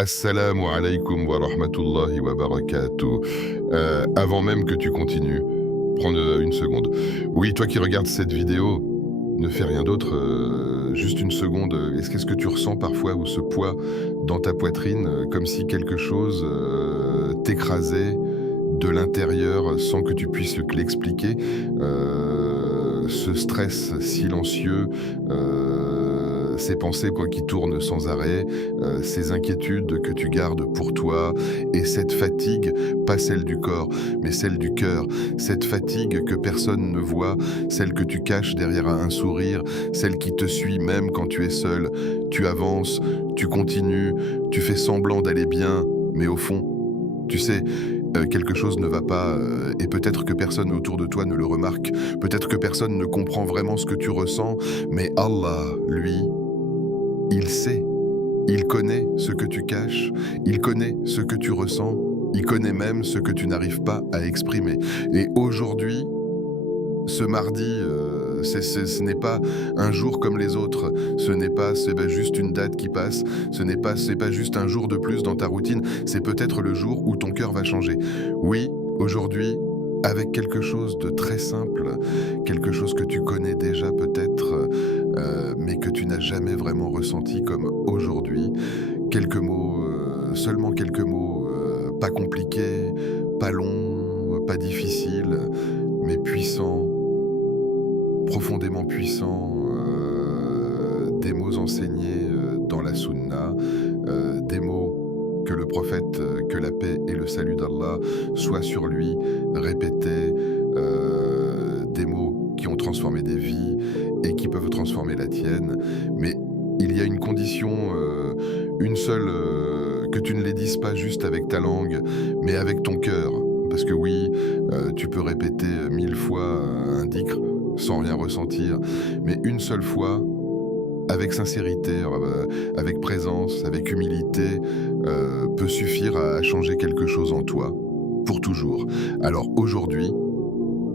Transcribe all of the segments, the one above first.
Assalamu alaikum wa rahmatullahi wa barakatuh. Avant même que tu continues, prends une seconde. Oui, toi qui regardes cette vidéo, ne fais rien d'autre, juste une seconde. Qu'est-ce que tu ressens parfois ou ce poids dans ta poitrine, comme si quelque chose t'écrasait de l'intérieur sans que tu puisses l'expliquer. Ce stress silencieux, ces pensées quoi, qui tournent sans arrêt, ces inquiétudes que tu gardes pour toi et cette fatigue, pas celle du corps, mais celle du cœur, cette fatigue que personne ne voit, celle que tu caches derrière un sourire, celle qui te suit même quand tu es seul. Tu avances, tu continues, tu fais semblant d'aller bien, mais au fond, tu sais, quelque chose ne va pas, et peut-être que personne autour de toi ne le remarque, peut-être que personne ne comprend vraiment ce que tu ressens, mais Allah, lui, il sait, il connaît ce que tu caches, il connaît ce que tu ressens, il connaît même ce que tu n'arrives pas à exprimer. Et aujourd'hui, ce mardi, ce n'est pas un jour comme les autres, ce n'est pas juste une date qui passe, c'est pas juste un jour de plus dans ta routine, c'est peut-être le jour où ton cœur va changer. Oui, aujourd'hui, avec quelque chose de très simple, quelque chose que tu connais déjà peut-être, mais que tu n'as jamais vraiment ressenti comme aujourd'hui. Quelques mots, seulement quelques mots, pas compliqués, pas longs, pas difficiles, mais puissants, profondément puissants, des mots enseignés dans la Sunna, des mots que le prophète, que la paix et le salut d'Allah soient sur lui, répétait, des mots qui ont transformé des vies et qui peuvent transformer la tienne. Mais il y a une condition, une seule, que tu ne les dises pas juste avec ta langue, mais avec ton cœur. Parce que oui, tu peux répéter 1000 fois un dhikr sans rien ressentir, mais une seule fois, avec sincérité, avec présence, avec humilité, peut suffire à changer quelque chose en toi, pour toujours. Alors aujourd'hui,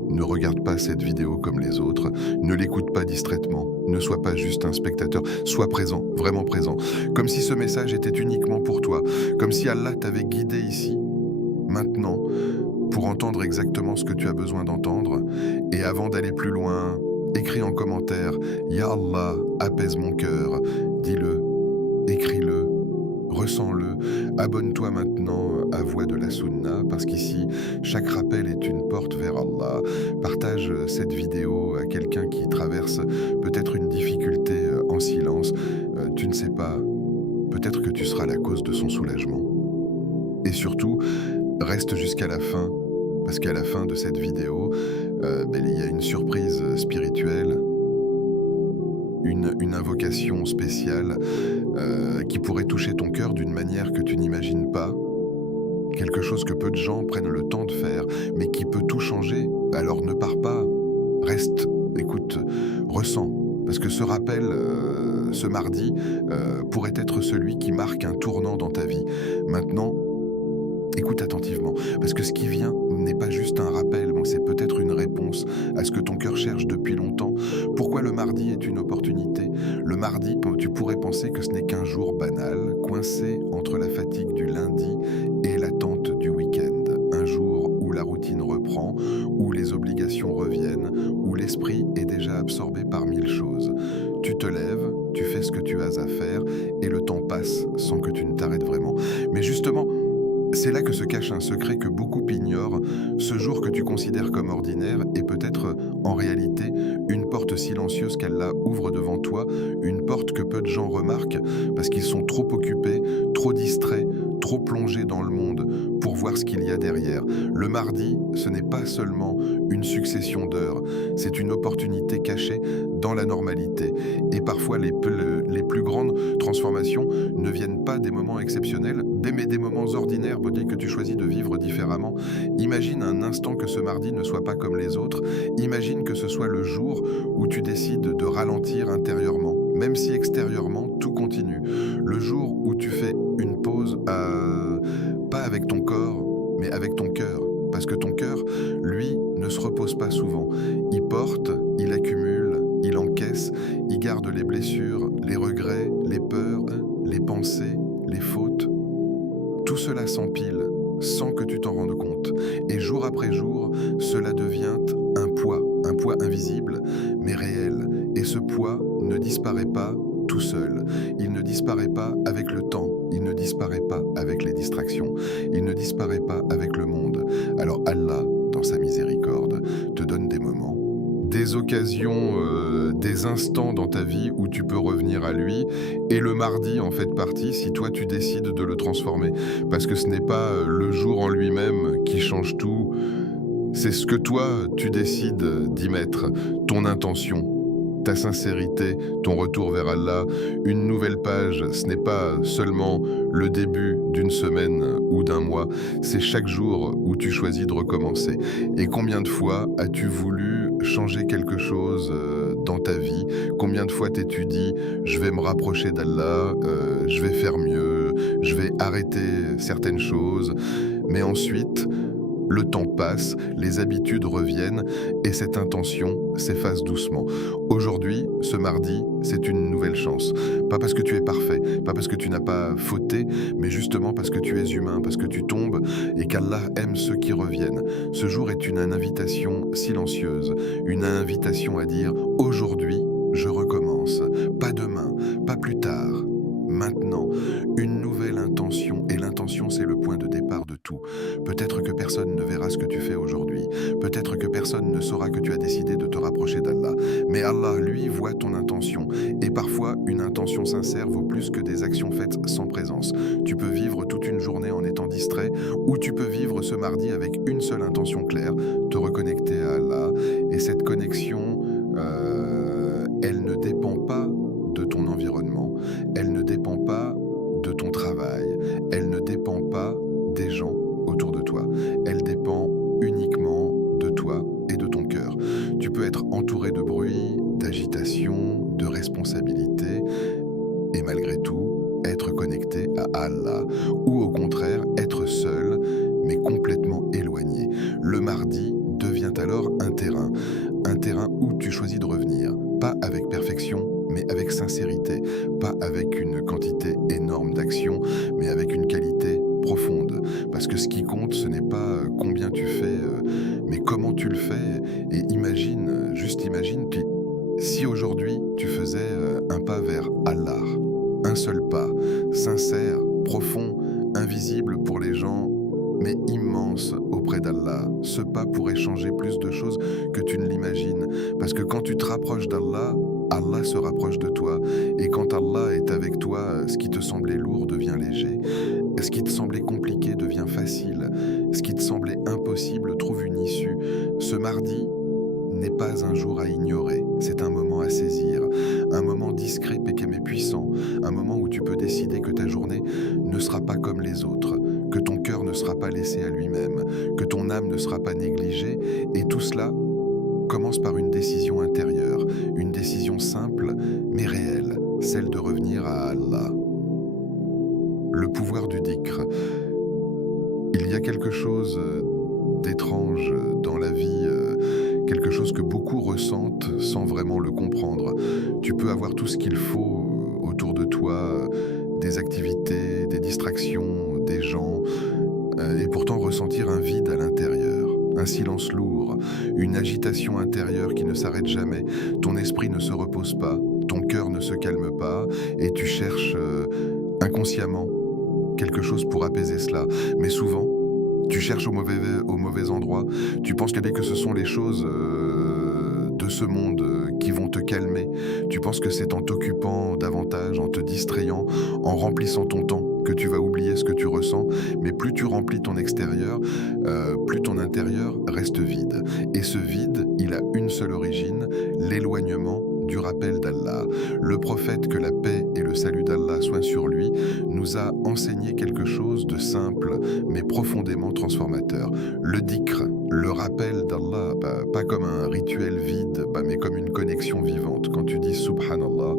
ne regarde pas cette vidéo comme les autres, ne l'écoute pas distraitement, ne sois pas juste un spectateur, sois présent, vraiment présent, comme si ce message était uniquement pour toi, comme si Allah t'avait guidé ici, maintenant, pour entendre exactement ce que tu as besoin d'entendre. Et avant d'aller plus loin, écris en commentaire « Ya Allah, apaise mon cœur », dis-le, écris-le, ressens-le, abonne-toi maintenant à Voix de la Sunna, parce qu'ici, chaque rappel est une porte vers Allah. Partage cette vidéo à quelqu'un qui traverse peut-être une difficulté en silence. Tu ne sais pas, peut-être que tu seras la cause de son soulagement. Et surtout, reste jusqu'à la fin, parce qu'à la fin de cette vidéo, il y a une surprise spirituelle, une invocation spéciale qui pourrait toucher ton cœur d'une manière que tu n'imagines pas. Quelque chose que peu de gens prennent le temps de faire, mais qui peut tout changer. Alors ne pars pas, reste, écoute, ressens. Parce que ce rappel, ce mardi, pourrait être celui qui marque un tournant dans ta vie. Maintenant, écoute attentivement, parce que ce qui vient n'est pas juste un rappel, donc c'est peut-être une réponse à ce que ton cœur cherche depuis longtemps. Pourquoi le mardi est une opportunité? Le mardi, tu pourrais penser que ce n'est qu'un jour banal, coincé entre la fatigue du lundi et l'attente du week-end. Un jour où la routine reprend, où les obligations reviennent, où l'esprit est déjà absorbé par 1000 choses. Tu te lèves, tu fais ce que tu as à faire, et le temps passe sans que tu ne t'arrêtes vraiment. Mais justement, c'est là que se cache un secret que beaucoup ignorent. Ce jour que tu considères comme ordinaire est peut-être en réalité une porte silencieuse qu'Allah ouvre devant toi, une porte que peu de gens remarquent parce qu'ils sont trop occupés, trop distraits, trop plongés dans le monde pour voir ce qu'il y a derrière. Le mardi, ce n'est pas seulement une succession d'heures, c'est une opportunité cachée dans la normalité. Et parfois, les plus grandes transformations ne viennent pas des moments exceptionnels, mais des moments ordinaires, que tu choisis de vivre différemment. Imagine un instant que ce mardi ne soit pas comme les autres. Imagine que ce soit le jour où tu décides de ralentir intérieurement, même si extérieurement tout continue. Le jour où tu fais une pause, pas avec ton corps, mais avec ton cœur. Parce que ton cœur, lui, ne se repose pas souvent. Il porte, il accumule, il encaisse, il garde les blessures, les regrets, les peurs, les pensées, les fautes. Tout cela s'empile sans que tu t'en rendes compte. Et jour après jour, cela devient un poids invisible, mais réel. Et ce poids ne disparaît pas tout seul. Il ne disparaît pas avec le temps. Il ne disparaît pas avec les distractions. Il ne disparaît pas avec le monde. Alors Allah, dans sa miséricorde, te donne des moments, des occasions, des instants dans ta vie où tu peux revenir à lui, et le mardi en fait partie si toi tu décides de le transformer. Parce que ce n'est pas le jour en lui-même qui change tout, c'est ce que toi tu décides d'y mettre, ton intention, ta sincérité, ton retour vers Allah. Une nouvelle page, ce n'est pas seulement le début d'une semaine ou d'un mois, c'est chaque jour où tu choisis de recommencer. Et combien de fois as-tu voulu changer quelque chose dans ta vie? Combien de fois t'es-tu dit « je vais me rapprocher d'Allah, je vais faire mieux, je vais arrêter certaines choses », mais ensuite le temps passe, les habitudes reviennent et cette intention s'efface doucement. Aujourd'hui, ce mardi, c'est une nouvelle chance. Pas parce que tu es parfait, pas parce que tu n'as pas fauté, mais justement parce que tu es humain, parce que tu tombes et qu'Allah aime ceux qui reviennent. Ce jour est une invitation silencieuse, une invitation à dire « aujourd'hui, je recommence ». Pas demain, pas plus tard. Maintenant, une nouvelle intention, et l'intention c'est le point de départ de tout. Peut-être que personne ne verra ce que tu fais aujourd'hui, peut-être que personne ne saura que tu as décidé de te rapprocher d'Allah, mais Allah, lui, voit ton intention, et parfois une intention sincère vaut plus que des actions faites sans présence. Tu peux vivre toute une journée en étant distrait, ou tu peux vivre ce mardi avec une seule intention claire, te reconnecter à Allah, et cette connexion, elle ne dépend pas de ton environnement, elle ne dépend pas de ton travail, elle ne dépend pas des gens autour de toi, elle dépend uniquement de toi et de ton cœur. Tu peux être entouré de bruit, d'agitation, de responsabilité, et malgré tout, être connecté à Allah, ou au contraire, être seul, mais complètement éloigné. Le mardi devient alors un terrain où tu choisis de revenir, pas avec perfection, mais avec sincérité, pas avec une quantité énorme d'actions, mais avec une qualité profonde. Parce que ce qui compte, ce n'est pas combien tu fais, mais comment tu le fais. Et imagine, juste imagine, si aujourd'hui tu faisais un pas vers Allah, un seul pas, sincère, profond, invisible pour les gens, mais immense auprès d'Allah. Ce pas pourrait changer plus de choses que tu ne l'imagines. Parce que quand tu te rapproches d'Allah, Allah se rapproche de toi. Et quand Allah est avec toi, ce qui te semblait lourd devient léger. Ce qui te semblait compliqué devient facile. Ce qui te semblait impossible trouve une issue. Ce mardi n'est pas un jour à ignorer, c'est un moment à saisir, un moment discret mais puissant, un moment où tu peux décider que ta journée ne sera pas comme les autres, que ton cœur ne sera pas laissé à lui-même, que ton âme ne sera pas négligée, et tout cela commence par une décision intérieure, une décision simple mais réelle, celle de revenir à Allah. Le pouvoir du dhikr. Il y a quelque chose d'étrange dans la vie, quelque chose que beaucoup ressentent sans vraiment le comprendre. Tu peux avoir tout ce qu'il faut autour de toi, des activités, des distractions, des gens, et pourtant ressentir un vide à l'intérieur, un silence lourd, une agitation intérieure qui ne s'arrête jamais. Ton esprit ne se repose pas, ton cœur ne se calme pas, et tu cherches inconsciemment quelque chose pour apaiser cela. Mais souvent, tu cherches au mauvais endroit. Tu penses que dès que ce sont les choses de ce monde qui vont te calmer, tu penses que c'est en t'occupant davantage, en te distrayant, en remplissant ton temps, que tu vas oublier ce que tu ressens. Mais plus tu remplis ton extérieur, plus ton intérieur reste vide. Et ce vide, il a une seule origine, l'éloignement du rappel d'Allah. Le prophète, que la paix et le salut d'Allah soient sur lui, nous a enseigné quelque chose de simple mais profondément transformateur. Le dhikr, le rappel d'Allah, pas comme un rituel vide, mais comme une connexion vivante. Quand tu dis Subhanallah,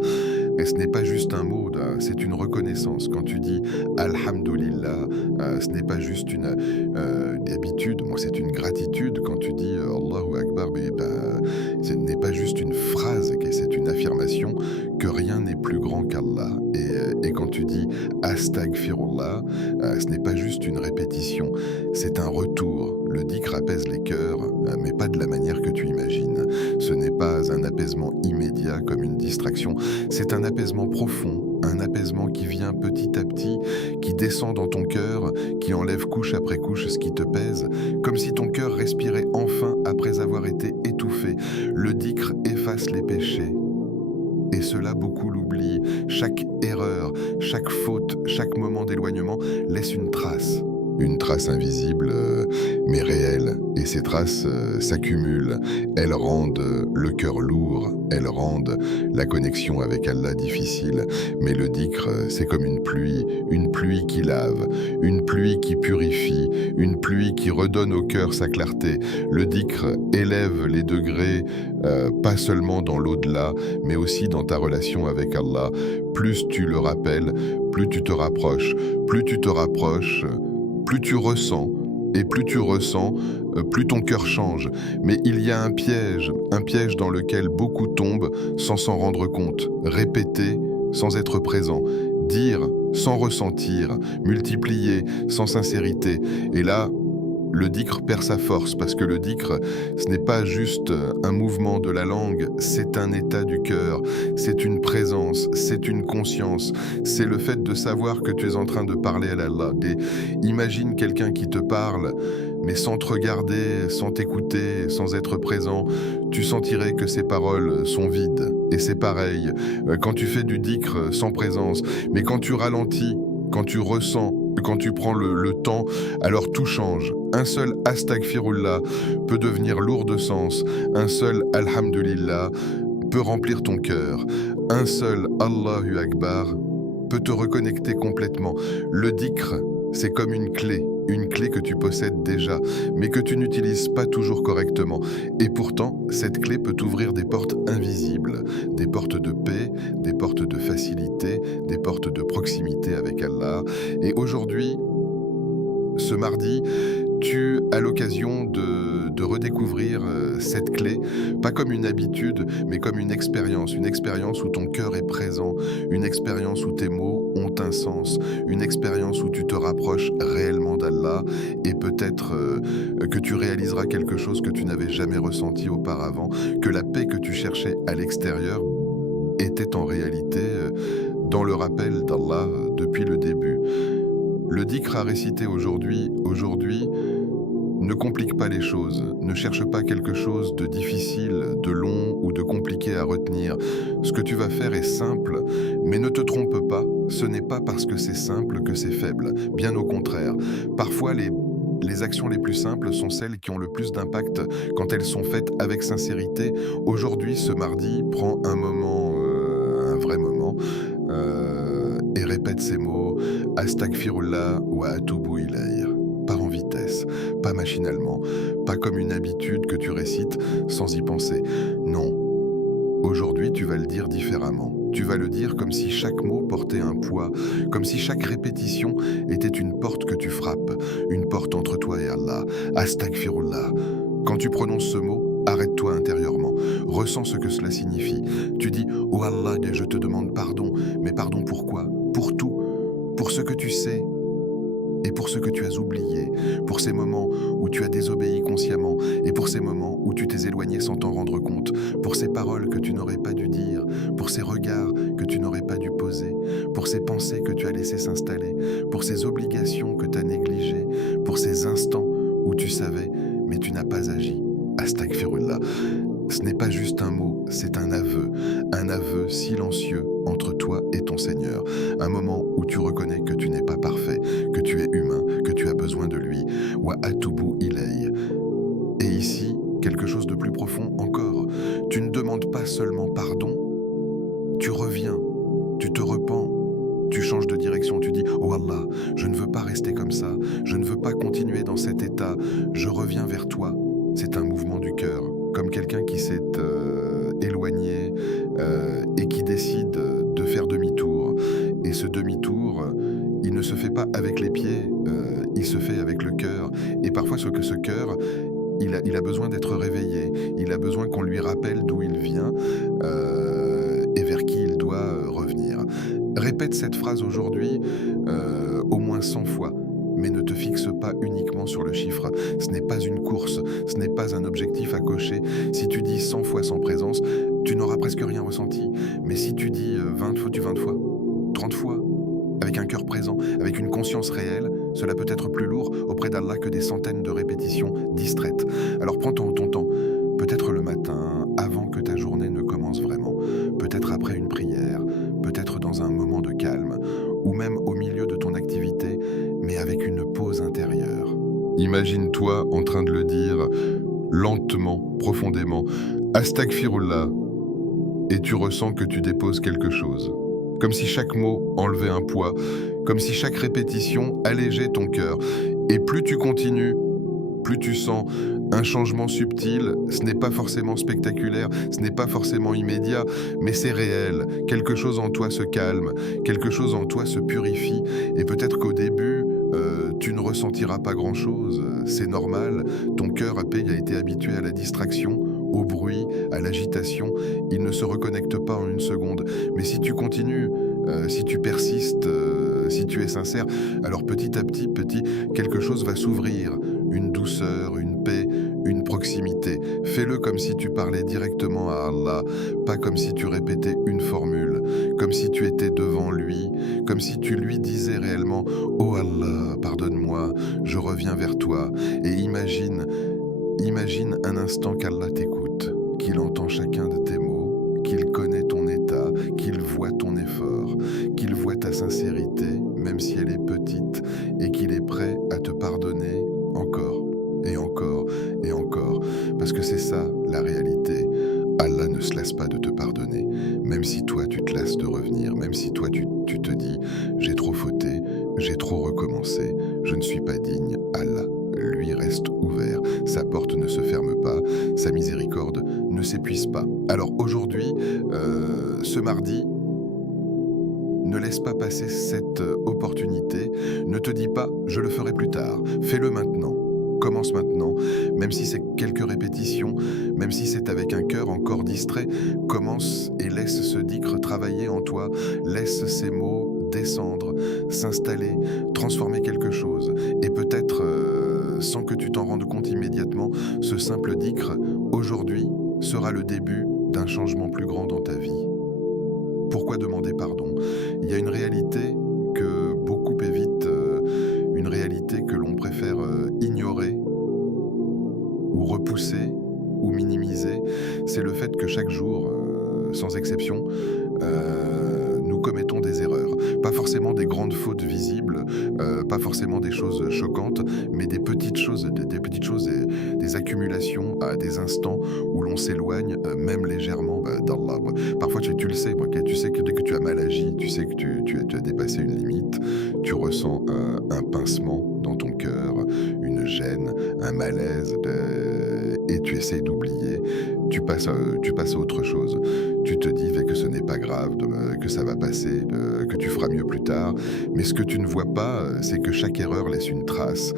Et ce n'est pas juste un mot, c'est une reconnaissance. Quand tu dis Alhamdulillah, ce n'est pas juste une habitude, moi c'est une gratitude. Quand tu dis Allahu Akbar, ce n'est pas juste une phrase, c'est une affirmation que rien n'est plus grand qu'Allah. Et quand tu dis Astaghfirullah, ce n'est pas juste une répétition, c'est un retour. Le dhikr apaise les cœurs, mais pas de la manière que tu imagines. Ce n'est pas un apaisement immédiat comme une distraction, c'est un apaisement profond, un apaisement qui vient petit à petit, qui descend dans ton cœur, qui enlève couche après couche ce qui te pèse, comme si ton cœur respirait enfin après avoir été étouffé. Le dhikr efface les péchés. Et cela, beaucoup l'oublient. Chaque erreur, chaque faute, chaque moment d'éloignement laisse une trace. Une trace invisible, mais réelle. Et ces traces s'accumulent. Elles rendent le cœur lourd. Elles rendent la connexion avec Allah difficile. Mais le dhikr, c'est comme une pluie qui lave, une pluie qui purifie, une pluie qui redonne au cœur sa clarté. Le dhikr élève les degrés, pas seulement dans l'au-delà, mais aussi dans ta relation avec Allah. Plus tu le rappelles, plus tu te rapproches. Plus tu te rapproches, plus tu ressens, et plus tu ressens, plus ton cœur change. Mais il y a un piège dans lequel beaucoup tombent sans s'en rendre compte. Répéter sans être présent, dire sans ressentir, multiplier sans sincérité. Et là, le dhikr perd sa force, parce que le dhikr, ce n'est pas juste un mouvement de la langue, c'est un état du cœur, c'est une présence, c'est une conscience, c'est le fait de savoir que tu es en train de parler à Allah. Imagine quelqu'un qui te parle, mais sans te regarder, sans t'écouter, sans être présent, tu sentirais que ses paroles sont vides. Et c'est pareil, quand tu fais du dhikr sans présence, mais quand tu ralentis, quand tu ressens, quand tu prends le temps, alors tout change. Un seul Astaghfirullah peut devenir lourd de sens. Un seul Alhamdulillah peut remplir ton cœur. Un seul Allahu Akbar peut te reconnecter complètement. Le dhikr, c'est comme une clé que tu possèdes déjà, mais que tu n'utilises pas toujours correctement. Et pourtant, cette clé peut t'ouvrir des portes invisibles, des portes de paix, des portes de facilité, des portes de proximité avec Allah. Et aujourd'hui, ce mardi, tu as l'occasion de redécouvrir cette clé, pas comme une habitude, mais comme une expérience où ton cœur est présent, une expérience où tes mots ont un sens, une expérience où tu te rapproches réellement d'Allah, et peut-être que tu réaliseras quelque chose que tu n'avais jamais ressenti auparavant, que la paix que tu cherchais à l'extérieur était en réalité dans le rappel d'Allah depuis le début. Le dhikr à réciter aujourd'hui, ne complique pas les choses, ne cherche pas quelque chose de difficile, de long ou de compliqué à retenir. Ce que tu vas faire est simple, mais ne te trompe pas, ce n'est pas parce que c'est simple que c'est faible, bien au contraire. Parfois, les actions les plus simples sont celles qui ont le plus d'impact quand elles sont faites avec sincérité. Aujourd'hui, ce mardi, prends un moment, un vrai moment, et répète ces mots, Astaghfirullah wa atubu ilayh. Pas en vitesse, pas machinalement, pas comme une habitude que tu récites sans y penser. Non, aujourd'hui tu vas le dire différemment. Tu vas le dire comme si chaque mot portait un poids, comme si chaque répétition était une porte que tu frappes, une porte entre toi et Allah. Astaghfirullah. Quand tu prononces ce mot, arrête-toi intérieurement, ressens ce que cela signifie. Tu dis « Oh Allah, je te demande pardon », mais pardon pourquoi ? Pour tout, pour ce que tu sais et pour ce que tu as oublié, pour ces moments où tu as désobéi consciemment et pour ces moments où tu t'es éloigné sans t'en rendre compte, pour ces paroles que tu n'aurais pas dû dire, pour ces regards que tu n'aurais pas dû poser, pour ces pensées que tu as laissées s'installer, pour ces obligations que tu as négligées, pour ces instants où tu savais mais tu n'as pas agi. Astaghfirullah. Ce n'est pas juste un mot, c'est un aveu silencieux entre toi et ton Seigneur. Un moment où tu reconnais que tu n'es pas parfait, que tu es humain, que tu as besoin de lui. Wa atubu ilayh. Et ici, quelque chose de plus profond encore. Tu ne demandes pas seulement pardon, tu reviens, tu te repens, tu changes de direction, tu dis « Oh Allah, je ne veux pas rester comme ça, je ne veux pas continuer dans cet état, je reviens vers toi ». C'est un mouvement du cœur, comme quelqu'un qui s'est éloigné et qui décide de faire ce demi-tour, il ne se fait pas avec les pieds, il se fait avec le cœur. Et parfois ce cœur, il a besoin d'être réveillé, il a besoin qu'on lui rappelle d'où il vient, et vers qui il doit, revenir. Répète cette phrase aujourd'hui, au moins 100 fois, mais ne te fixe pas uniquement sur le chiffre. Ce n'est pas une course, ce n'est pas un objectif à cocher. Si tu dis 100 fois sans présence, tu n'auras presque rien ressenti. Mais si tu dis 20 fois, 30 fois, avec un cœur présent, avec une conscience réelle, cela peut être plus lourd auprès d'Allah que des centaines de répétitions distraites. Alors prends ton temps, peut-être le matin, avant que ta journée ne commence vraiment, peut-être après une prière, peut-être dans un moment de calme, ou même au milieu de ton activité, mais avec une pause intérieure. Imagine-toi en train de le dire lentement, profondément, Astaghfirullah, et tu ressens que tu déposes quelque chose. Comme si chaque mot enlevait un poids, comme si chaque répétition allégeait ton cœur. Et plus tu continues, plus tu sens un changement subtil. Ce n'est pas forcément spectaculaire, ce n'est pas forcément immédiat, mais c'est réel. Quelque chose en toi se calme, quelque chose en toi se purifie. Et peut-être qu'au début, tu ne ressentiras pas grand-chose. C'est normal, ton cœur a été habitué à la distraction, au bruit, à l'agitation. Il ne se reconnecte pas en une seconde. Mais si tu continues, si tu persistes, si tu es sincère, alors petit à petit, quelque chose va s'ouvrir. Une douceur, une paix, une proximité. Fais-le comme si tu parlais directement à Allah, pas comme si tu répétais une formule, comme si tu étais devant lui, comme si tu lui disais réellement « Oh Allah, pardonne-moi, je reviens vers toi » et imagine un instant qu'Allah t'écoute, qu'il entend chacun de tes mots, qu'il connaît ton état, qu'il voit ton effort, qu'il voit ta sincérité, même si elle est petite, et qu'il est prêt à te pardonner encore, et encore, et encore. Parce que c'est ça, la réalité. Allah ne se lasse pas de te pardonner, même si toi tu te lasses de revenir, même si toi tu te dis « j'ai trop fauté, j'ai trop recommencé, je ne suis pas digne », Allah, lui, reste ouvert, sa porte ne se ferme pas, sa miséricorde ne s'épuise pas. Alors aujourd'hui, ce mardi, ne laisse pas passer cette opportunité, ne te dis pas « je le ferai plus tard », fais-le maintenant. Commence maintenant, même si c'est quelques répétitions, même si c'est avec un cœur encore distrait, commence et laisse ce dhikr travailler en toi, laisse ces mots descendre, s'installer, transformer quelque chose. Et peut-être, sans que tu t'en rendes compte immédiatement, ce simple dhikr, aujourd'hui, sera le début d'un changement plus grand dans ta vie. Pourquoi demander pardon? Il y a une réalité que beaucoup évitent, une réalité que l'on préfère ignorer ou repousser ou minimiser, c'est le fait que chaque jour, sans exception, nous commettons des erreurs. Pas forcément des grandes fautes visibles, pas forcément des choses choquantes, mais des petites choses, des accumulations à des instants où l'on s'éloigne, même légèrement d'Allah. Parfois tu le sais, tu sais que dès que tu as mal agi, tu sais que tu as dépassé une limite, tu ressens un pincement dans ton cœur, une gêne, un malaise, et tu essaies d'oublier, tu passes à autre chose. Tu te dis que ce n'est pas grave, que ça va passer, que tu feras mieux plus tard. Mais ce que tu ne vois pas, c'est que chaque erreur laisse une trace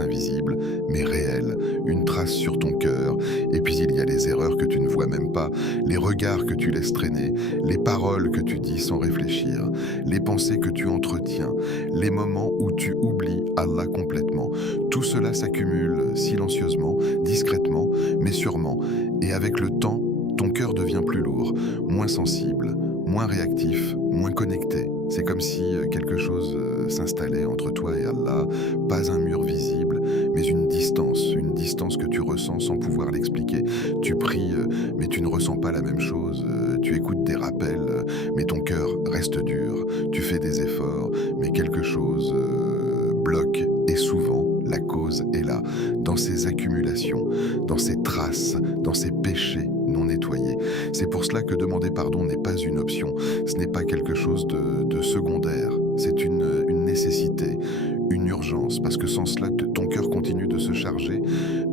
invisible, mais réelle, une trace sur ton cœur. Et puis il y a les erreurs que tu ne vois même pas, les regards que tu laisses traîner, les paroles que tu dis sans réfléchir, les pensées que tu entretiens, les moments où tu oublies Allah complètement. Tout cela s'accumule silencieusement, discrètement, mais sûrement. Et avec le temps, ton cœur devient plus lourd, moins sensible, moins réactif, moins connecté. C'est comme si quelque chose s'installait entre toi et Allah, pas un mur visible, mais une distance que tu ressens sans pouvoir l'expliquer. Tu pries, mais tu ne ressens pas la même chose. Tu écoutes des rappels, mais ton cœur reste dur. Tu fais des efforts, mais quelque chose bloque. Et souvent, la cause est là, dans ces accumulations, dans ces traces, dans ces péchés non nettoyés. C'est pour cela que demander pardon n'est pas une option, ce n'est pas quelque chose de secondaire, c'est une nécessité, une urgence, parce que sans cela, ton cœur continue de se charger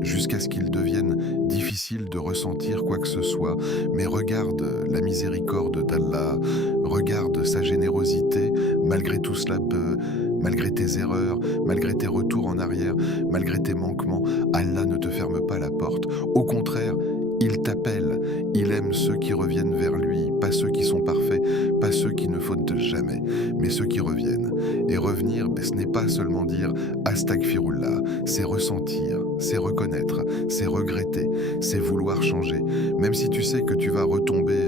jusqu'à ce qu'il devienne difficile de ressentir quoi que ce soit. Mais regarde la miséricorde d'Allah, regarde sa générosité Malgré tout cela, malgré tes erreurs, malgré tes retours en arrière, malgré tes manquements, Allah ne te ferme pas la porte. Au contraire, il t'appelle, il aime ceux qui reviennent vers lui, pas ceux qui sont parfaits, pas ceux qui ne fautent jamais, mais ceux qui reviennent. Et revenir, ce n'est pas seulement dire Astaghfirullah, c'est ressentir, c'est reconnaître, c'est regretter, c'est vouloir changer. Même si tu sais que tu vas retomber,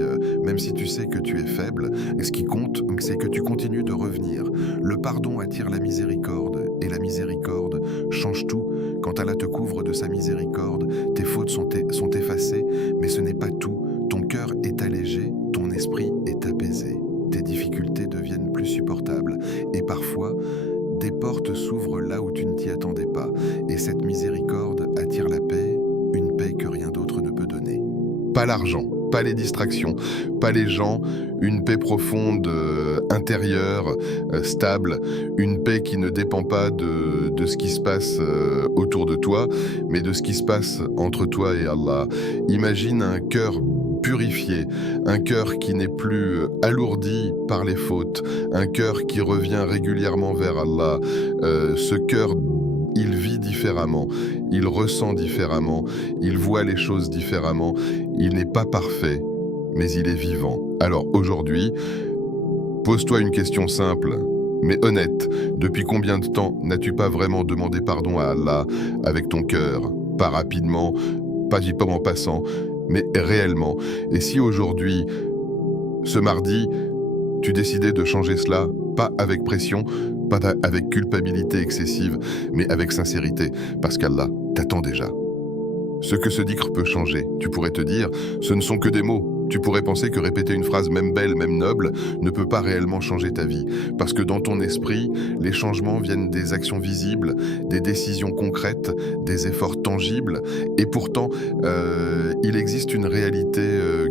même si tu sais que tu es faible, et ce qui compte, c'est que tu continues de revenir. Le pardon attire la miséricorde, et la miséricorde change tout. Quand Allah te couvre de sa miséricorde, tes fautes sont effacées, mais ce n'est pas tout. Ton cœur est allégé, ton esprit est apaisé. Tes difficultés deviennent plus supportables. Et parfois, des portes s'ouvrent là où tu ne t'y attendais pas. Et cette miséricorde attire la paix, une paix que rien d'autre ne peut donner. Pas l'argent, pas les distractions, pas les gens, une paix profonde, intérieure, stable, une paix qui ne dépend pas de ce qui se passe autour de toi, mais de ce qui se passe entre toi et Allah. Imagine un cœur purifié, un cœur qui n'est plus alourdi par les fautes, un cœur qui revient régulièrement vers Allah. Ce cœur, il vit différemment, il ressent différemment, il voit les choses différemment, il n'est pas parfait, mais il est vivant. Alors aujourd'hui, pose-toi une question simple, mais honnête. Depuis combien de temps n'as-tu pas vraiment demandé pardon à Allah avec ton cœur? Pas rapidement, pas en passant, mais réellement. Et si aujourd'hui, ce mardi, tu décidais de changer cela, pas avec pression, pas avec culpabilité excessive, mais avec sincérité, parce qu'Allah t'attend déjà. Ce que ce dhikr peut changer, tu pourrais te dire, ce ne sont que des mots. Tu pourrais penser que répéter une phrase même belle, même noble, ne peut pas réellement changer ta vie. Parce que dans ton esprit, les changements viennent des actions visibles, des décisions concrètes, des efforts tangibles. Et pourtant, il existe une réalité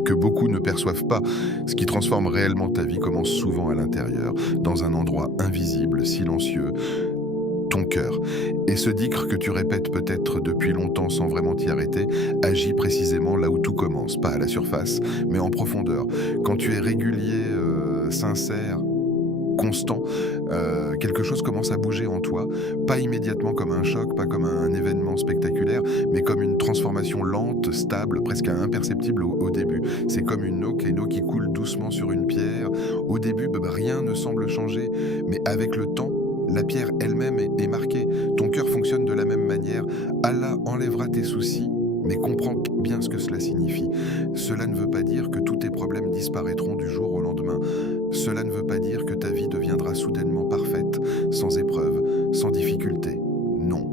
que beaucoup ne perçoivent pas. Ce qui transforme réellement ta vie commence souvent à l'intérieur, dans un endroit invisible, silencieux, ton cœur. Et ce dhikr que tu répètes peut-être depuis longtemps sans vraiment t'y arrêter, agit précisément là où tout commence, pas à la surface, mais en profondeur. Quand tu es régulier, sincère, constant, quelque chose commence à bouger en toi, pas immédiatement comme un choc, pas comme un événement spectaculaire, mais comme une transformation lente, stable, presque imperceptible au début. C'est comme une eau qui coule doucement sur une pierre. Au début, rien ne semble changer, mais avec le temps, la pierre elle-même est marquée. Ton cœur fonctionne de la même manière. Allah enlèvera tes soucis, mais comprends bien ce que cela signifie. Cela ne veut pas dire que tous tes problèmes disparaîtront du jour au lendemain. Cela ne veut pas dire que ta vie deviendra soudainement parfaite, sans épreuves, sans difficultés. Non.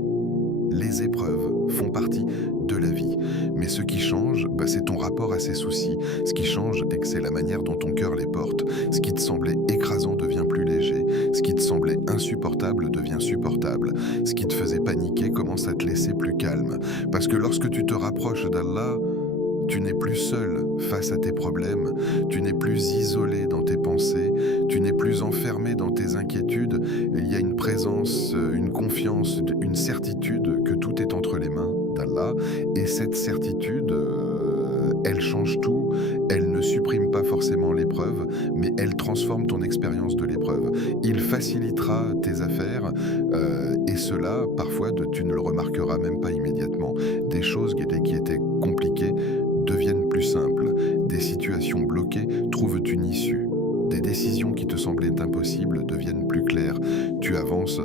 Les épreuves font partie de la vie. Mais ce qui change, c'est ton rapport à ces soucis. Ce qui change, c'est la manière dont ton cœur les porte. Ce qui te semblait écrasant devient plus léger. Ce qui te semblait insupportable devient supportable. Ce qui te faisait paniquer commence à te laisser plus calme. Parce que lorsque tu te rapproches d'Allah, tu n'es plus seul face à tes problèmes, tu n'es plus isolé dans tes pensées, tu n'es plus enfermé dans tes inquiétudes. Il y a une présence, une confiance, une certitude que tout est entre les mains d'Allah. Et cette certitude, elle change tout, elle ne supprime pas forcément l'épreuve, mais elle transforme ton expérience de l'épreuve. Il facilitera tes affaires, et cela, parfois, tu ne le remarqueras même pas immédiatement. Des choses qui étaient compliquées deviennent plus simples. Des situations bloquées trouvent une issue. Des décisions qui te semblaient impossibles deviennent plus claires. Tu avances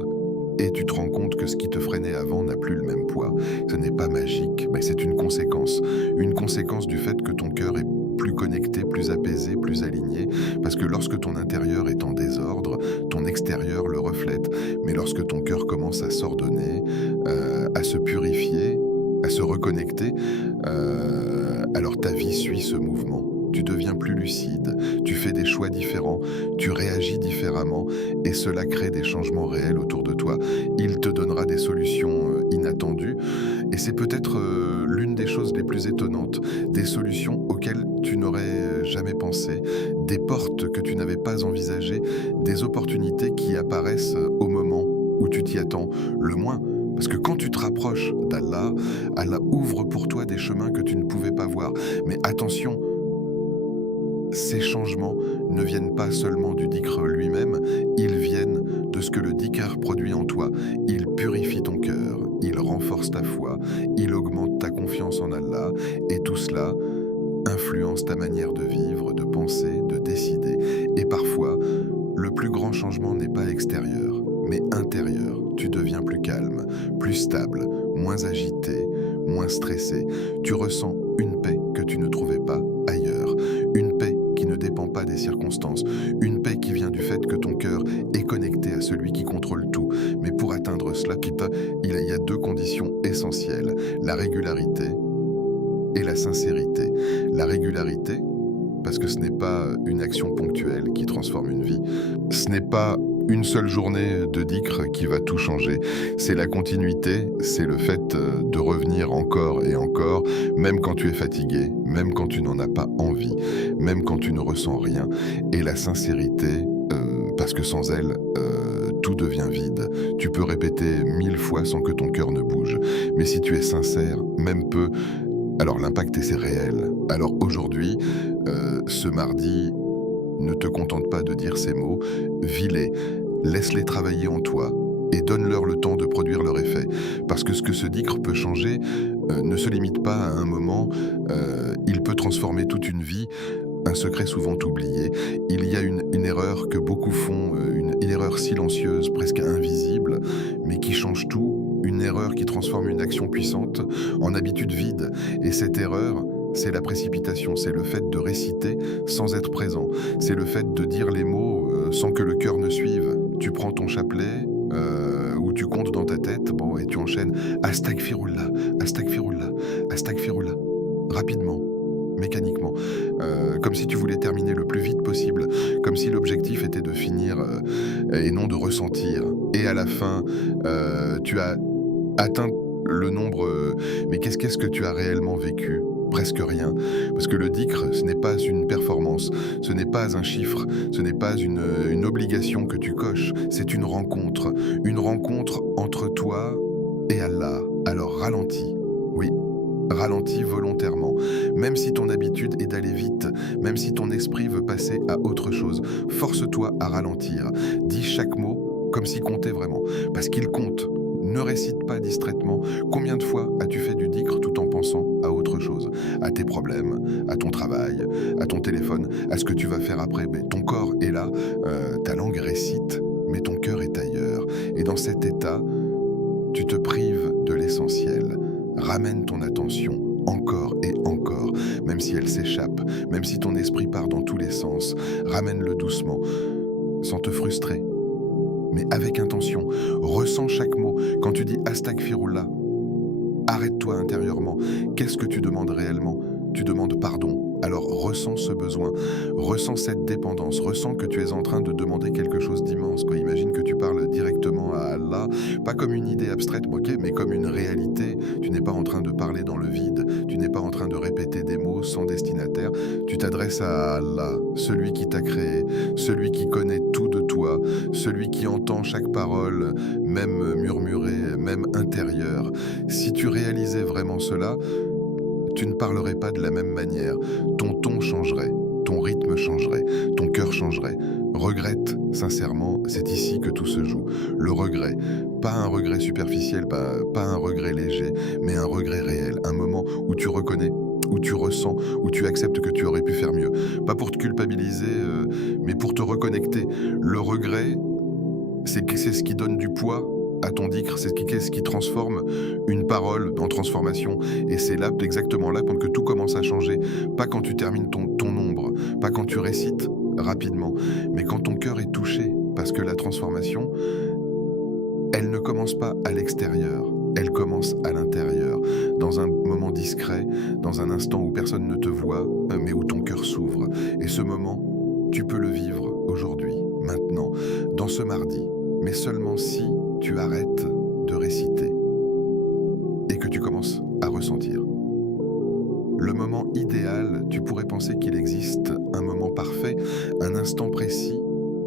et tu te rends compte que ce qui te freinait avant n'a plus le même poids. Ce n'est pas magique, mais c'est une conséquence. Une conséquence du fait que ton cœur est plus connecté, plus apaisé, plus aligné, parce que lorsque ton intérieur est en désordre, ton extérieur le reflète. Mais lorsque ton cœur commence à s'ordonner, à se purifier, à se reconnecter, alors ta vie suit ce mouvement. Tu deviens plus lucide, tu fais des choix différents, tu réagis différemment, et cela crée des changements réels autour de toi. Il te donnera des solutions inattendues, et c'est peut-être l'une des choses les plus étonnantes, des solutions auxquelles tu n'aurais jamais pensé, des portes que tu n'avais pas envisagées, des opportunités qui apparaissent au moment où tu t'y attends le moins. Parce que quand tu te rapproches d'Allah, Allah ouvre pour toi des chemins que tu ne pouvais pas voir. Mais attention, Ces changements ne viennent pas seulement du dhikr lui-même, ils viennent de ce que le dhikr produit en toi. Il purifie ton cœur, il renforce ta foi, il augmente ta confiance en Allah, et tout cela influence ta manière de vivre, de penser, de décider. Et parfois, le plus grand changement n'est pas extérieur, mais intérieur. Tu deviens plus calme, plus stable, moins agité, moins stressé. Tu ressens une paix que tu ne trouvais pas ailleurs. Une paix qui ne dépend pas des circonstances. Une paix qui vient du fait que ton cœur est connecté à celui qui contrôle tout. Mais pour atteindre cela, il y a deux conditions essentielles. La régularité et la sincérité. La régularité, parce que ce n'est pas une action ponctuelle qui transforme une vie. Ce n'est pas une seule journée de dhikr qui va tout changer. C'est la continuité, c'est le fait de revenir encore et encore, même quand tu es fatigué, même quand tu n'en as pas envie, même quand tu ne ressens rien. Et la sincérité, parce que sans elle, tout devient vide. Tu peux répéter 1000 fois sans que ton cœur ne bouge. Mais si tu es sincère, même peu, alors l'impact c'est réel. Alors aujourd'hui, ce mardi, ne te contente pas de dire ces mots, vis-les, laisse-les travailler en toi et donne-leur le temps de produire leur effet. Parce que ce que ce dhikr peut changer ne se limite pas à un moment, il peut transformer toute une vie. Un secret souvent oublié. Il y a une erreur que beaucoup font, une erreur silencieuse, presque invisible, mais qui change tout. Une erreur qui transforme une action puissante en habitude vide. Et cette erreur, c'est la précipitation, c'est le fait de réciter sans être présent. C'est le fait de dire les mots sans que le cœur ne suive. Tu prends ton chapelet, ou tu comptes dans ta tête, bon, et tu enchaînes Astagfirullah, Astagfirullah, Astagfirullah, rapidement, mécaniquement, comme si tu voulais terminer le plus vite possible, comme si l'objectif était de finir et non de ressentir. Et à la fin, tu as atteint le nombre... mais qu'est-ce que tu as réellement vécu ? Presque rien. Parce que le dhikr, ce n'est pas une performance, ce n'est pas un chiffre, ce n'est pas une obligation que tu coches, c'est une rencontre entre toi et Allah. Alors ralentis, oui, ralentis volontairement. Même si ton habitude est d'aller vite, même si ton esprit veut passer à autre chose, force-toi à ralentir. Dis chaque mot comme s'il comptait vraiment, parce qu'il compte. Ne récite pas distraitement. Combien de fois as-tu fait du dhikr tout en pensant à autre chose ? À tes problèmes, à ton travail, à ton téléphone, à ce que tu vas faire après. Mais ton corps est là, ta langue récite, mais ton cœur est ailleurs. Et dans cet état, tu te prives de l'essentiel. Ramène ton attention encore et encore, même si elle s'échappe, même si ton esprit part dans tous les sens. Ramène-le doucement, sans te frustrer, mais avec intention. Ressens chaque mot. Quand tu dis Astagfirullah, arrête-toi intérieurement. Qu'est-ce que tu demandes réellement ? Tu demandes pardon. Alors ressens ce besoin, ressens cette dépendance, ressens que tu es en train de demander quelque chose d'immense. Imagine que tu parles directement à Allah, pas comme une idée abstraite, ok, mais comme une réalité. Tu n'es pas en train de parler dans le vide, tu n'es pas en train de répéter des mots sans destinataire. Tu t'adresses à Allah, celui qui t'a créé, celui qui connaît tout de toi, celui qui entend chaque parole, même murmurée, même intérieure. Si tu réalisais vraiment cela, tu ne parlerais pas de la même manière. Ton ton changerait, ton rythme changerait, ton cœur changerait. Regrette, sincèrement, c'est ici que tout se joue. Le regret, pas un regret superficiel, pas un regret léger, mais un regret réel. Un moment où tu reconnais, où tu ressens, où tu acceptes que tu aurais pu faire mieux. Pas pour te culpabiliser, mais pour te reconnecter. Le regret, c'est ce qui donne du poids à ton dhikr, c'est ce qui transforme une parole en transformation. Et c'est là, exactement là, que tout commence à changer. Pas quand tu termines ton nombre, pas quand tu récites rapidement, mais quand ton cœur est touché. Parce que la transformation, elle ne commence pas à l'extérieur, elle commence à l'intérieur, dans un moment discret, dans un instant où personne ne te voit, mais où ton cœur s'ouvre. Et ce moment, tu peux le vivre aujourd'hui, maintenant, dans ce mardi, mais seulement si tu arrêtes de réciter et que tu commences à ressentir. Le moment idéal, tu pourrais penser qu'il existe un moment parfait, un instant précis,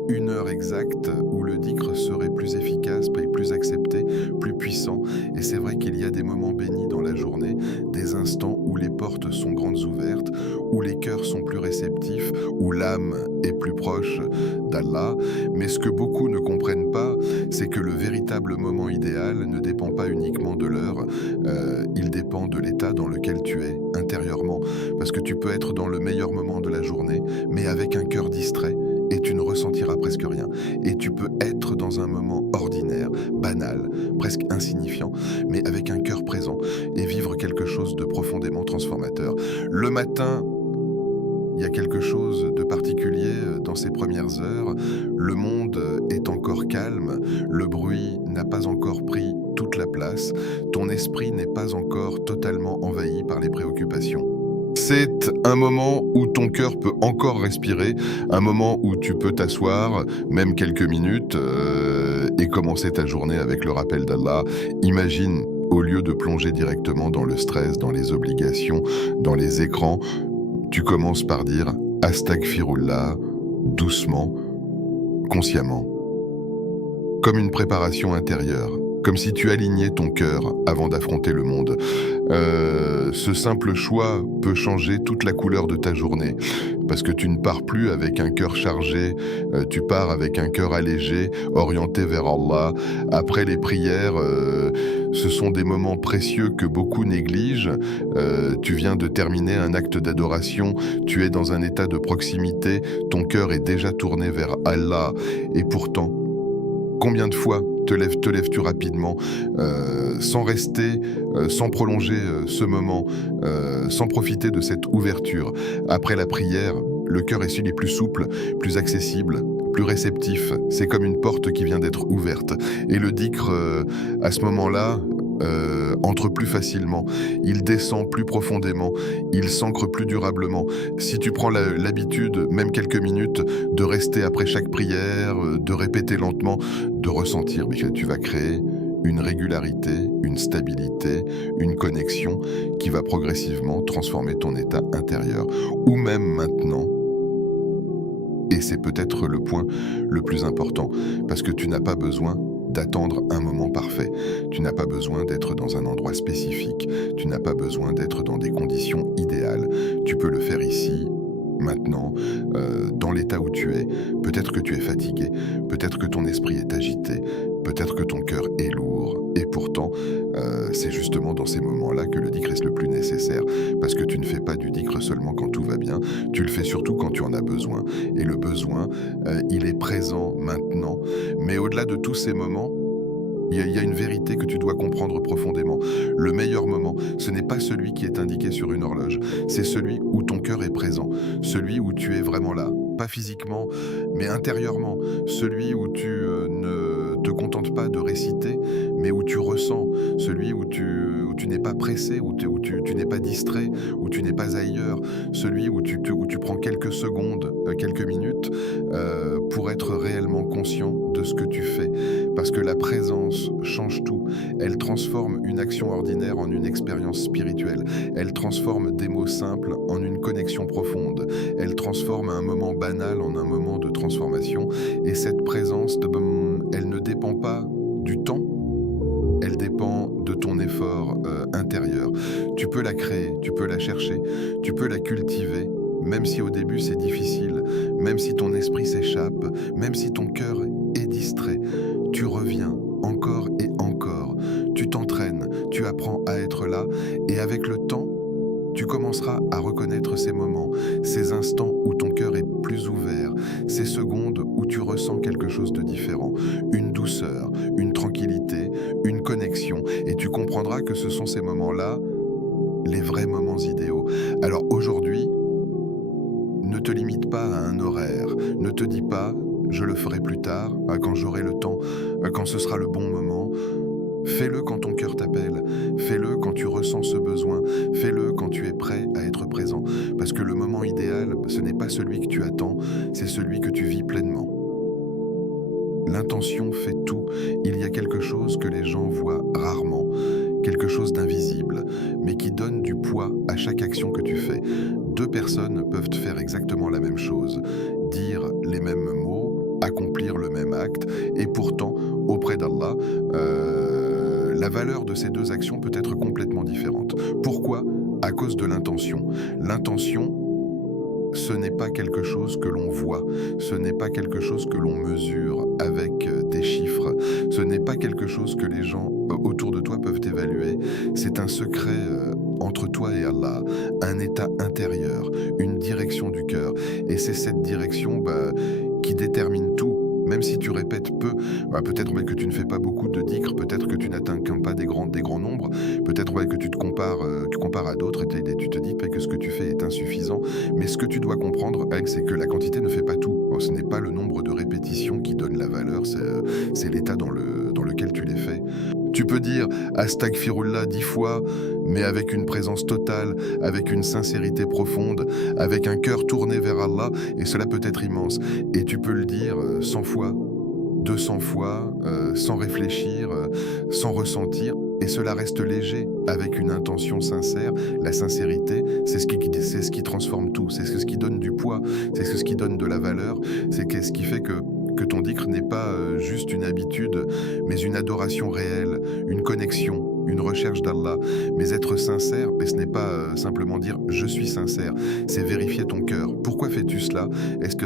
une heure exacte où le dhikr serait plus efficace, plus accepté, plus puissant. Et c'est vrai qu'il y a des moments bénis dans la journée, des instants où où les portes sont grandes ouvertes, où les cœurs sont plus réceptifs, où l'âme est plus proche d'Allah. Mais ce que beaucoup ne comprennent pas, c'est que le véritable moment idéal ne dépend pas uniquement de l'heure, il dépend de l'état dans lequel tu es intérieurement. Parce que tu peux être dans le meilleur moment de la journée, mais avec un cœur distrait, et tu ne ressentiras presque rien. Et tu peux être dans un moment ordinaire, banal, presque insignifiant, mais avec un cœur présent, et vivre quelque chose de profondément transformateur. Le matin, il y a quelque chose de particulier dans ces premières heures. Le monde est encore calme, le bruit n'a pas encore pris toute la place, ton esprit n'est pas encore totalement envahi par les préoccupations. C'est un moment où ton cœur peut encore respirer, un moment où tu peux t'asseoir, même quelques minutes, et commencer ta journée avec le rappel d'Allah. Imagine, au lieu de plonger directement dans le stress, dans les obligations, dans les écrans, tu commences par dire « Astaghfirullah » doucement, consciemment. Comme une préparation intérieure, comme si tu alignais ton cœur avant d'affronter le monde. Ce simple choix peut changer toute la couleur de ta journée, parce que tu ne pars plus avec un cœur chargé, tu pars avec un cœur allégé, orienté vers Allah. Après les prières, ce sont des moments précieux que beaucoup négligent. Tu viens de terminer un acte d'adoration, tu es dans un état de proximité, ton cœur est déjà tourné vers Allah. Et pourtant, combien de fois te lèves-tu rapidement, sans rester, sans prolonger ce moment, sans profiter de cette ouverture. Après la prière, le cœur est celui plus souple, plus accessible, plus réceptif. C'est comme une porte qui vient d'être ouverte. Et le dhikr, à ce moment-là, entre plus facilement, il descend plus profondément, il s'ancre plus durablement. Si tu prends l'habitude, même quelques minutes, de rester après chaque prière, de répéter lentement, de ressentir, mais tu vas créer une régularité, une stabilité, une connexion qui va progressivement transformer ton état intérieur. Ou même maintenant, et c'est peut-être le point le plus important, parce que tu n'as pas besoin d'attendre un moment parfait. Tu n'as pas besoin d'être dans un endroit spécifique. Tu n'as pas besoin d'être dans des conditions idéales. Tu peux le faire ici, maintenant, dans l'état où tu es. Peut-être que tu es fatigué, peut-être que ton esprit est agité, peut-être que ton cœur est lourd. Et pourtant, c'est justement dans ces moments-là que le dhikr est le plus nécessaire. Parce que tu ne fais pas du dhikr seulement quand tout va bien, tu le fais surtout quand tu en as besoin. Et le besoin, il est présent maintenant. Mais au-delà de tous ces moments, il y a une vérité que tu dois comprendre profondément. Le meilleur moment, ce n'est pas celui qui est indiqué sur une horloge, c'est celui où ton cœur est présent, celui où tu es vraiment là, pas physiquement, mais intérieurement, celui où tu ne te contentes pas de réciter, mais où tu ressens, celui où tu n'es pas pressé, où tu n'es pas distrait, où tu n'es pas ailleurs, celui où tu prends quelques secondes, quelques minutes, pour être réellement conscient de ce que tu fais. Parce que la présence change tout. Elle transforme une action ordinaire en une expérience spirituelle. Elle transforme des mots simples en une connexion profonde. Elle transforme un moment banal en un moment de transformation. Et cette présence, elle ne dépend pas du temps. Elle dépend de ton effort intérieur. Tu peux la créer, tu peux la chercher, tu peux la cultiver, même si au début c'est difficile, même si ton esprit s'échappe, même si ton cœur est distrait. Tu reviens encore et encore. Tu t'entraînes, tu apprends à être là, et avec le temps, tu commenceras à reconnaître ces moments, ces instants où ton cœur est plus ouvert, ces secondes où tu ressens quelque chose de différent, une douceur, une tranquillité, une connexion, et tu comprendras que ce sont ces moments-là, les vrais moments idéaux. Alors aujourd'hui, ne te limite pas à un horaire, ne te dis pas « je le ferai plus tard, quand j'aurai le temps, quand ce sera le bon moment ». Fais-le quand ton cœur t'appelle, fais-le quand tu ressens ce besoin, fais-le quand tu es prêt à être présent. Parce que le moment idéal, ce n'est pas celui que tu attends, c'est celui que tu vis pleinement. L'intention fait tout. Il y a quelque chose que les gens voient rarement, quelque chose d'invisible, mais qui donne du poids à chaque action que tu fais. Deux personnes peuvent faire exactement la même chose, dire les mêmes mots, accomplir le même acte, et pourtant, auprès d'Allah, la valeur de ces deux actions peut être complètement différente. Pourquoi ? à cause de l'intention. L'intention, ce n'est pas quelque chose que l'on voit, ce n'est pas quelque chose que l'on mesure avec des chiffres, ce n'est pas quelque chose que les gens autour de toi peuvent évaluer, c'est un secret entre toi et Allah, un état intérieur, une direction du cœur. Et c'est cette direction qui détermine tout. Même si tu répètes peu, peut-être que tu ne fais pas beaucoup de dhikr, peut-être que tu n'atteins pas des grands nombres, peut-être que tu compares à d'autres et tu te dis que ce que tu fais est insuffisant. Mais ce que tu dois comprendre, c'est que la quantité ne fait pas tout. Ce n'est pas le nombre de répétitions qui donne la valeur, c'est l'état dans lequel tu les fais. Tu peux dire Astaghfirullah 10 fois, mais avec une présence totale, avec une sincérité profonde, avec un cœur tourné vers Allah, et cela peut être immense. Et tu peux le dire 100 fois, 200 fois, sans réfléchir, sans ressentir, et cela reste léger, avec une intention sincère. La sincérité, c'est ce qui transforme tout, c'est ce qui donne du poids, c'est ce qui donne de la valeur, c'est ce qui fait que ton dhikr n'est pas juste une habitude, mais une adoration réelle, une connexion, une recherche d'Allah. Mais être sincère, ce n'est pas simplement dire « je suis sincère », c'est vérifier ton cœur. Pourquoi fais-tu cela? Est-ce que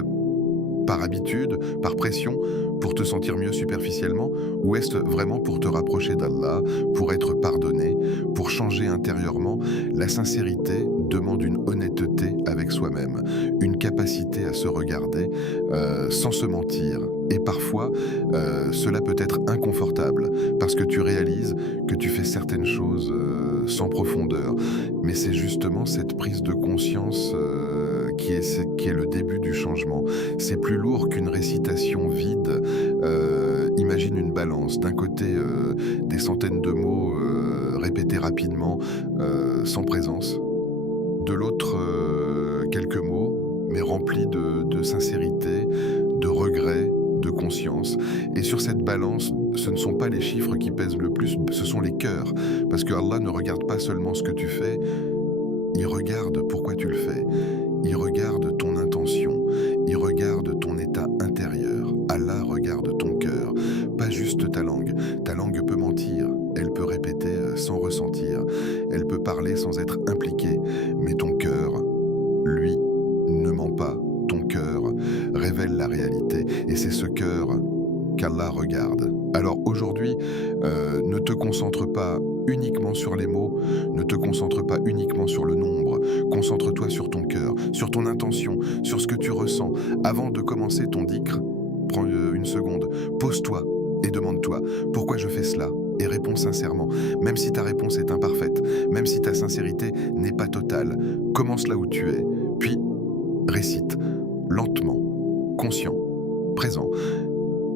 par habitude, par pression, pour te sentir mieux superficiellement, ou est-ce vraiment pour te rapprocher d'Allah, pour être pardonné, pour changer intérieurement? La sincérité demande une honnêteté avec soi-même, une capacité à se regarder sans se mentir. Et parfois, cela peut être inconfortable, parce que tu réalises que tu fais certaines choses sans profondeur. Mais c'est justement cette prise de conscience qui est le début du changement. C'est plus lourd qu'une récitation vide. Imagine une balance. D'un côté, des centaines de mots répétés rapidement, sans présence. De l'autre, quelques mots, mais remplis de sincérité, de regret, de conscience. Et sur cette balance, ce ne sont pas les chiffres qui pèsent le plus, ce sont les cœurs. Parce que Allah ne regarde pas seulement ce que tu fais, il regarde pourquoi tu le fais. Il regarde ton intention, il regarde ton état intérieur. Allah regarde ton cœur, pas juste ta langue. Ta langue peut mentir, elle peut répéter sans ressentir, elle peut parler sans être impliquée. Mais ton cœur, lui, ne ment pas. Ton cœur révèle la réalité. Et c'est ce cœur qu'Allah regarde. Alors aujourd'hui, ne te concentre pas uniquement sur les mots, ne te concentre pas uniquement sur le nombre, concentre-toi sur ton cœur, sur ton intention, sur ce que tu ressens. Avant de commencer ton dhikr, prends une seconde, pose-toi et demande-toi pourquoi je fais cela, et réponds sincèrement, même si ta réponse est imparfaite, même si ta sincérité n'est pas totale. Commence là où tu es, puis récite, lentement, conscient, présent,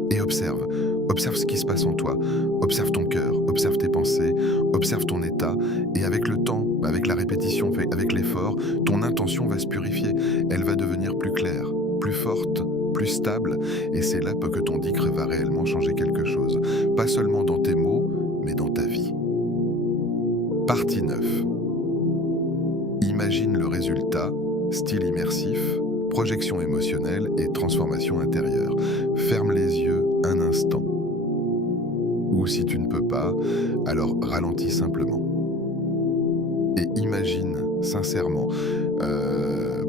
et observe. Observe ce qui se passe en toi, observe ton cœur, observe tes pensées, observe ton état, et avec le temps, avec la répétition, avec l'effort, ton intention va se purifier, elle va devenir plus claire, plus forte, plus stable, et c'est là que ton dhikr va réellement changer quelque chose, pas seulement dans tes mots, mais dans ta vie. Partie 9. Imagine le résultat, style immersif, projection émotionnelle et transformation intérieure. Ferme les yeux un instant. Ou si tu ne peux pas, alors ralentis simplement. Et imagine sincèrement,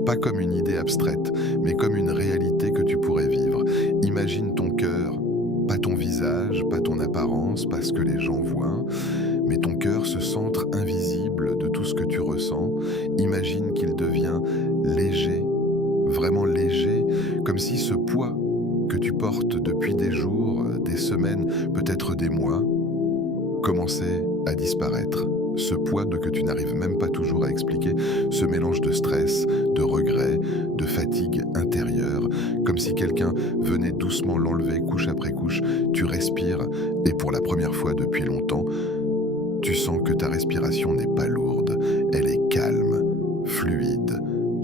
pas comme une idée abstraite, mais comme une réalité que tu pourrais vivre. Imagine ton cœur, pas ton visage, pas ton apparence, pas ce que les gens voient, mais ton cœur, ce centre invisible de tout ce que tu ressens. Imagine qu'il devient léger, vraiment léger, comme si ce poids que tu portes depuis des jours, des semaines, peut-être des mois, commençait à disparaître. Ce poids que tu n'arrives même pas toujours à expliquer, ce mélange de stress, de regret, de fatigue intérieure, comme si quelqu'un venait doucement l'enlever couche après couche. Tu respires et pour la première fois depuis longtemps, tu sens que ta respiration n'est pas lourde, elle est calme, fluide,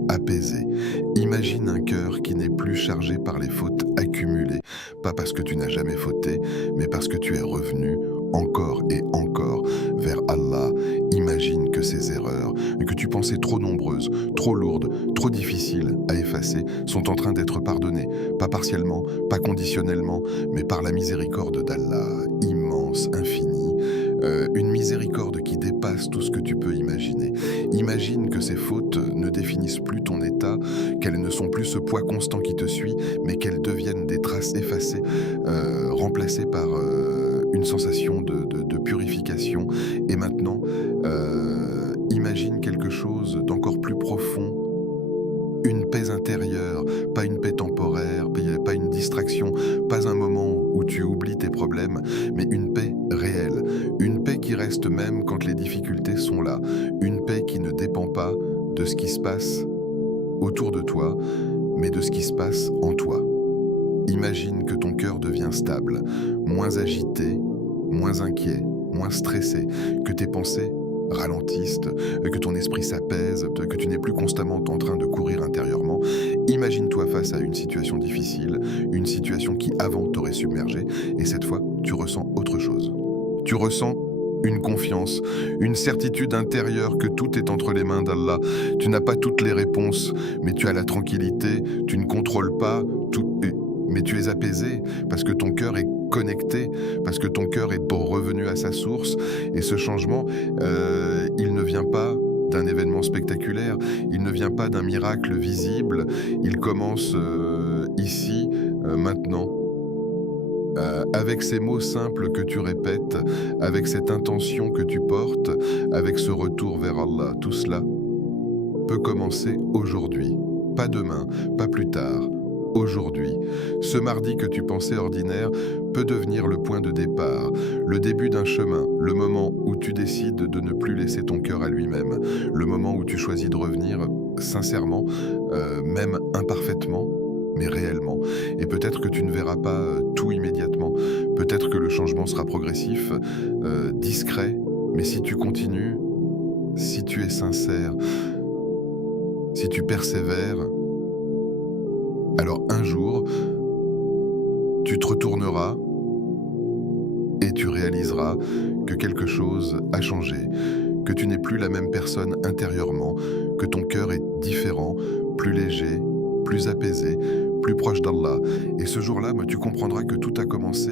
apaisée. Imagine un cœur qui n'est plus chargé par les fautes accumulées, pas parce que tu n'as jamais fauté, mais parce que tu es revenu encore et encore vers Allah. Imagine que ces erreurs, que tu pensais trop nombreuses, trop lourdes, trop difficiles à effacer, sont en train d'être pardonnées, pas partiellement, pas conditionnellement, mais par la miséricorde d'Allah, immense, infinie, une miséricorde qui dépasse tout ce que tu peux imaginer. Imagine que ces fautes ne définissent plus ton état, qu'elles ne sont plus ce poids constant qui te suit, mais qu'elles deviennent des traces effacées, remplacées par une sensation de purification. Et maintenant, imagine quelque chose d'encore plus profond, une paix intérieure, pas une paix temporaire, pas une distraction, pas un moment où tu oublies tes problèmes, mais une paix réelle, une paix qui reste même quand les difficultés sont là, une paix qui ne dépend pas de ce qui se passe autour de toi, mais de ce qui se passe en toi. Imagine que ton cœur devient stable, moins agité, moins inquiet, moins stressé, que tes pensées ralentissent, que ton esprit s'apaise, que tu n'es plus constamment en train de courir intérieurement. Imagine-toi face à une situation difficile, une situation qui avant t'aurait submergé, et cette fois, tu ressens autre chose. Tu ressens une confiance, une certitude intérieure que tout est entre les mains d'Allah. Tu n'as pas toutes les réponses, mais tu as la tranquillité, tu ne contrôles pas tout, mais tu es apaisé parce que ton cœur est connecté, parce que ton cœur est revenu à sa source. Et ce changement, il ne vient pas d'un événement spectaculaire, il ne vient pas d'un miracle visible, il commence ici, maintenant. Avec ces mots simples que tu répètes, avec cette intention que tu portes, avec ce retour vers Allah, tout cela peut commencer aujourd'hui, pas demain, pas plus tard. Aujourd'hui, ce mardi que tu pensais ordinaire peut devenir le point de départ, le début d'un chemin, le moment où tu décides de ne plus laisser ton cœur à lui-même, le moment où tu choisis de revenir sincèrement, même imparfaitement, mais réellement. Et peut-être que tu ne verras pas tout immédiatement, peut-être que le changement sera progressif, discret, mais si tu continues, si tu es sincère, si tu persévères, alors un jour, tu te retourneras et tu réaliseras que quelque chose a changé, que tu n'es plus la même personne intérieurement, que ton cœur est différent, plus léger, plus apaisé, plus proche d'Allah. Et ce jour-là, tu comprendras que tout a commencé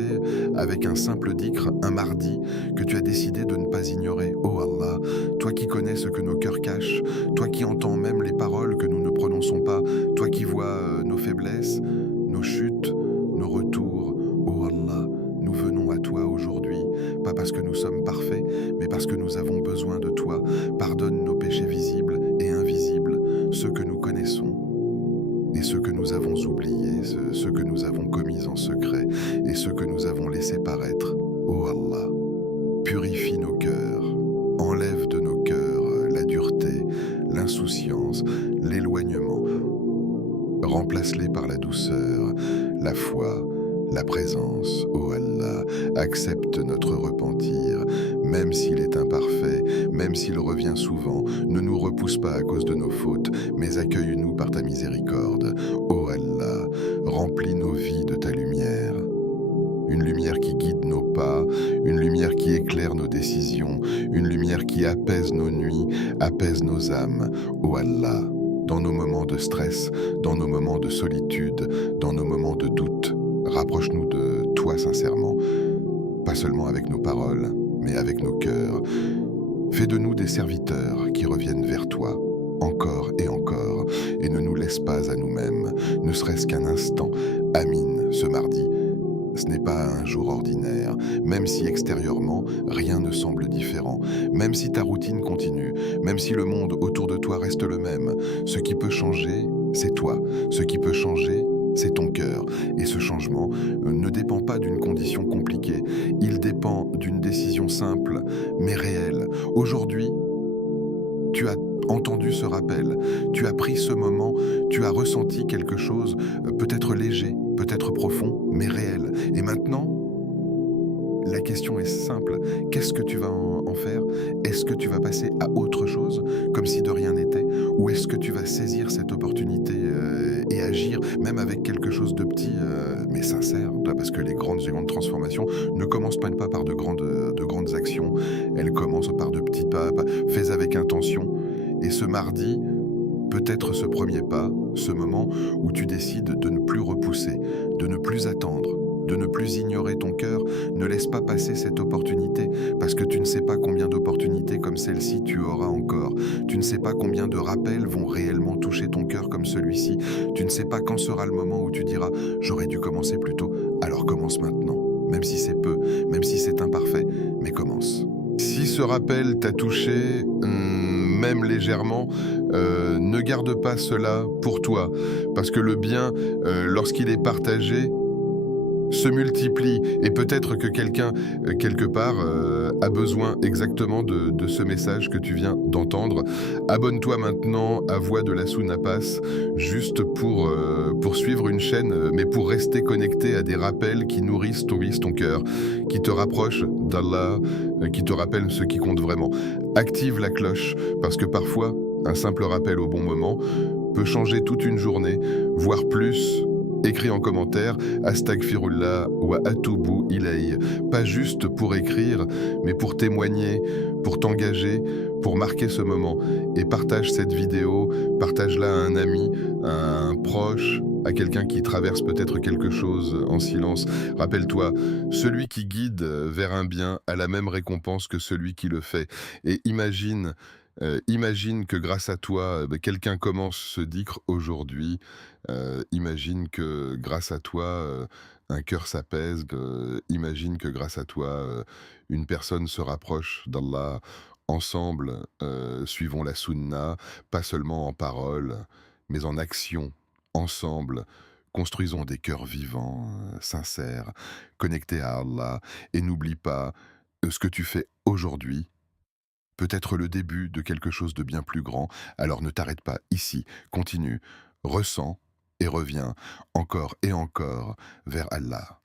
avec un simple dhikr, un mardi, que tu as décidé de ne pas ignorer. Oh Allah, toi qui connais ce que nos cœurs cachent, toi qui entends même les paroles que nous ne prononçons pas, toi qui vois nos faiblesses, nos chutes, nos retours. Oh Allah, nous venons à toi aujourd'hui, pas parce que nous sommes parfaits, mais parce que nous avons besoin de toi. Pardonne nos péchés visibles et invisibles, ceux que nous connaissons et ceux que nous avons oubliés, ceux que nous avons commis en secret et ceux que nous avons laissés paraître. Oh Allah, purifie nos cœurs, enlève de nos cœurs la dureté, l'insouciance, l'éloignement, remplace-les par la douceur, la foi, la présence. Oh Allah, accepte notre repentir, même s'il est imparfait, même s'il revient souvent. Ne nous repousse pas à cause de nos fautes, mais accueille-nous par ta miséricorde. Oh Allah, remplis nos vies de ta lumière. Une lumière qui guide nos pas, une lumière qui éclaire nos décisions, une lumière qui apaise nos nuits, apaise nos âmes. Oh Allah, dans nos moments de stress, dans nos moments de solitude, dans nos moments de doute, rapproche-nous de toi sincèrement, pas seulement avec nos paroles, mais avec nos cœurs. Fais de nous des serviteurs qui reviennent vers toi, encore et ne nous laisse pas à nous-mêmes, ne serait-ce qu'un instant. Amin, ce mardi. Ce n'est pas un jour ordinaire, même si extérieurement, rien ne semble différent, même si ta routine continue, même si le monde autour de toi reste le même. Ce qui peut changer, c'est toi. Ce qui peut changer, c'est ton cœur. Et ce changement ne dépend pas d'une condition compliquée. Il dépend d'une décision simple, mais réelle. Aujourd'hui, tu as entendu ce rappel, tu as pris ce moment, tu as ressenti quelque chose, peut-être léger, peut-être profond, mais réel. Et maintenant, la question est simple. Qu'est-ce que tu vas en faire? Est-ce que tu vas passer à autre chose, comme si de rien n'était? Ou est-ce que tu vas saisir cette opportunité et agir, même avec quelque chose de petit, mais sincère? Parce que les grandes transformations ne commencent pas par de grandes actions. Elles commencent par de petits pas, faits avec intention. Et ce mardi, peut-être ce premier pas, ce moment où tu décides de ne plus repousser, de ne plus attendre, de ne plus ignorer ton cœur. Ne laisse pas passer cette opportunité, parce que tu ne celle-ci tu auras encore. Tu ne sais pas combien de rappels vont réellement toucher ton cœur comme celui-ci. Tu ne sais pas quand sera le moment où tu diras « j'aurais dû commencer plus tôt ». Alors commence maintenant. Même si c'est peu, même si c'est imparfait, mais commence. Si ce rappel t'a touché, même légèrement, ne garde pas cela pour toi, parce que le bien, lorsqu'il est partagé, se multiplie et peut-être que quelqu'un, quelque part, a besoin exactement de ce message que tu viens d'entendre. Abonne-toi maintenant à Voix de la Sunna Pass, juste pour suivre une chaîne, mais pour rester connecté à des rappels qui nourrissent ton cœur, qui te rapprochent d'Allah, qui te rappellent ce qui compte vraiment. Active la cloche, parce que parfois, un simple rappel au bon moment peut changer toute une journée, voire plus. Écris en commentaire Astaghfirullah wa atubu ilayh. Pas juste pour écrire, mais pour témoigner, pour t'engager, pour marquer ce moment. Et partage cette vidéo, partage-la à un ami, à un proche, à quelqu'un qui traverse peut-être quelque chose en silence. Rappelle-toi, celui qui guide vers un bien a la même récompense que celui qui le fait. Et imagine que grâce à toi, quelqu'un commence ce dhikr aujourd'hui. Imagine que grâce à toi, un cœur s'apaise. Imagine que grâce à toi, une personne se rapproche d'Allah. Ensemble, suivons la sunna, pas seulement en parole, mais en action. Ensemble, construisons des cœurs vivants, sincères, connectés à Allah. Et n'oublie pas, ce que tu fais aujourd'hui peut être le début de quelque chose de bien plus grand. Alors ne t'arrête pas ici, continue, ressens et reviens encore et encore vers Allah.